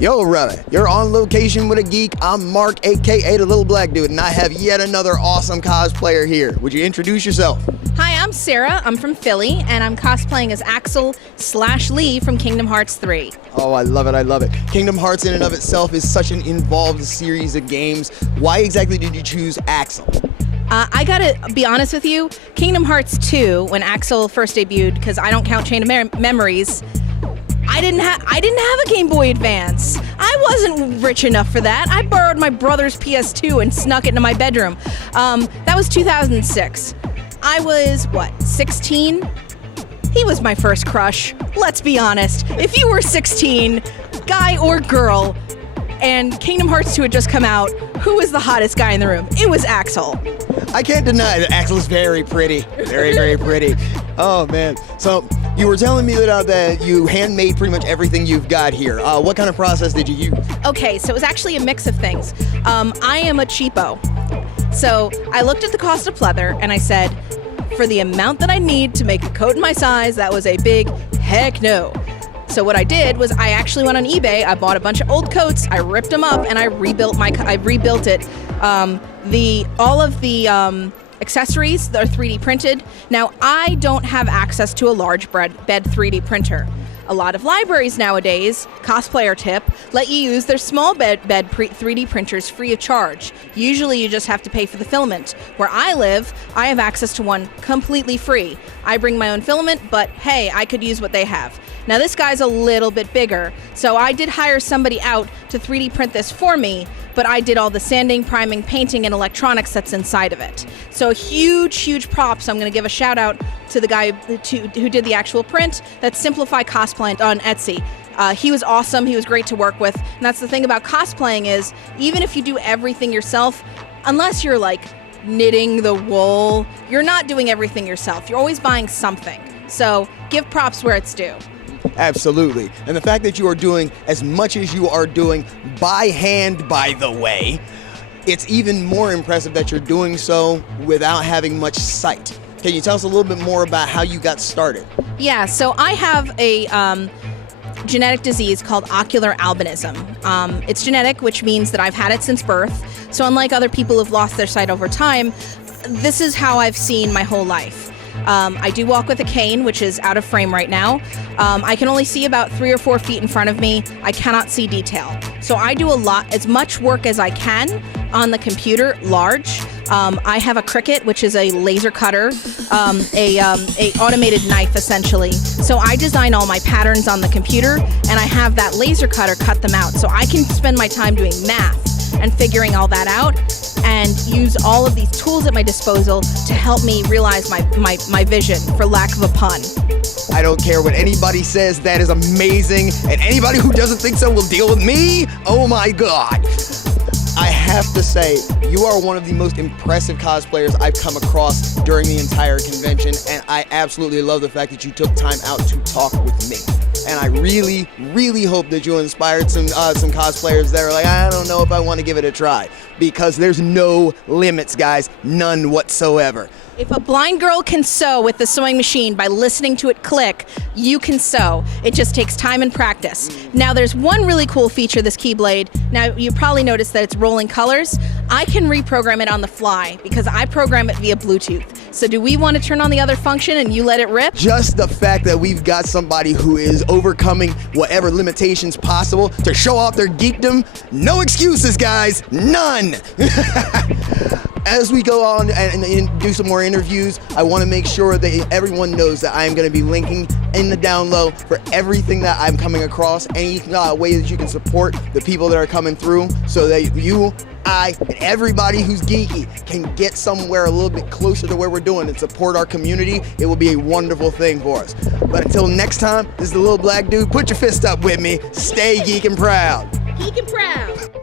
Yo, brother, you're on location with a geek. I'm Mark, aka the Little Black Dude, and I have yet another awesome cosplayer here. Would you introduce yourself? Hi, I'm Sarah. I'm from Philly, and I'm cosplaying as Axel/Lee from Kingdom Hearts 3. Oh, I love it, I love it. Kingdom Hearts in and of itself is such an involved series of games. Why exactly did you choose Axel? I gotta be honest with you, Kingdom Hearts 2, when Axel first debuted, because I don't count Chain of Memories, I didn't have a Game Boy Advance. I wasn't rich enough for that. I borrowed my brother's PS2 and snuck it into my bedroom. That was 2006. I was, 16? He was my first crush. Let's be honest. If you were 16, guy or girl, and Kingdom Hearts 2 had just come out, who was the hottest guy in the room? It was Axel. I can't deny that Axel's very pretty. Very, very pretty. Oh, man. So, you were telling me that you handmade pretty much everything you've got here. What kind of process did you use? Okay, so it was actually a mix of things. I am a cheapo. So, I looked at the cost of pleather, and I said, for the amount that I need to make a coat in my size, that was a big heck no. So what I did was I actually went on eBay, I bought a bunch of old coats, I ripped them up, and I rebuilt it. All of the accessories are 3D printed. Now, I don't have access to a large bed 3D printer. A lot of libraries nowadays, cosplayer tip, let you use their small bed 3D printers free of charge. Usually you just have to pay for the filament. Where I live, I have access to one completely free. I bring my own filament, but hey, I could use what they have. Now this guy's a little bit bigger, so I did hire somebody out to 3D print this for me, but I did all the sanding, priming, painting, and electronics that's inside of it. So huge props. I'm gonna give a shout out to the guy who did the actual print. That's Simplify Cosplay on Etsy. He was awesome, he was great to work with, and that's the thing about cosplaying is, even if you do everything yourself, unless you're like knitting the wool, you're not doing everything yourself. You're always buying something. So give props where it's due. Absolutely. And the fact that you are doing as much as you are doing by hand, by the way, it's even more impressive that you're doing so without having much sight. Can you tell us a little bit more about how you got started? Yeah, so I have a genetic disease called ocular albinism. It's genetic, which means that I've had it since birth. So unlike other people who've lost their sight over time, this is how I've seen my whole life. I do walk with a cane, which is out of frame right now. I can only see about 3 or 4 feet in front of me. I cannot see detail. So I do as much work as I can on the computer, large. I have a Cricut, which is a laser cutter, a automated knife essentially. So I design all my patterns on the computer, and I have that laser cutter cut them out. So I can spend my time doing math and figuring all that out, and use all of these tools at my disposal to help me realize my vision, for lack of a pun. I don't care what anybody says, that is amazing, and anybody who doesn't think so will deal with me. Oh my God. I have to say, you are one of the most impressive cosplayers I've come across during the entire convention, and I absolutely love the fact that you took time out to talk with me. And I really hope that you inspired some cosplayers that are like, I don't know if I want to give it a try. Because there's no limits, guys. None whatsoever. If a blind girl can sew with the sewing machine by listening to it click, you can sew. It just takes time and practice. Now there's one really cool feature, this Keyblade. Now you probably noticed that it's rolling colors. I can reprogram it on the fly because I program it via Bluetooth. So do we want to turn on the other function and you let it rip? Just the fact that we've got somebody who is overcoming whatever limitations possible to show off their geekdom, no excuses, guys, none. As we go on and do some more interviews, I want to make sure that everyone knows that I am going to be linking in the down low for everything that I'm coming across, any way that you can support the people that are coming through, so that you, I, and everybody who's geeky can get somewhere a little bit closer to where we're doing and support our community. It will be a wonderful thing for us. But until next time, this is the Little Black Dude. Put your fist up with me. Stay geek and proud. Geek and proud.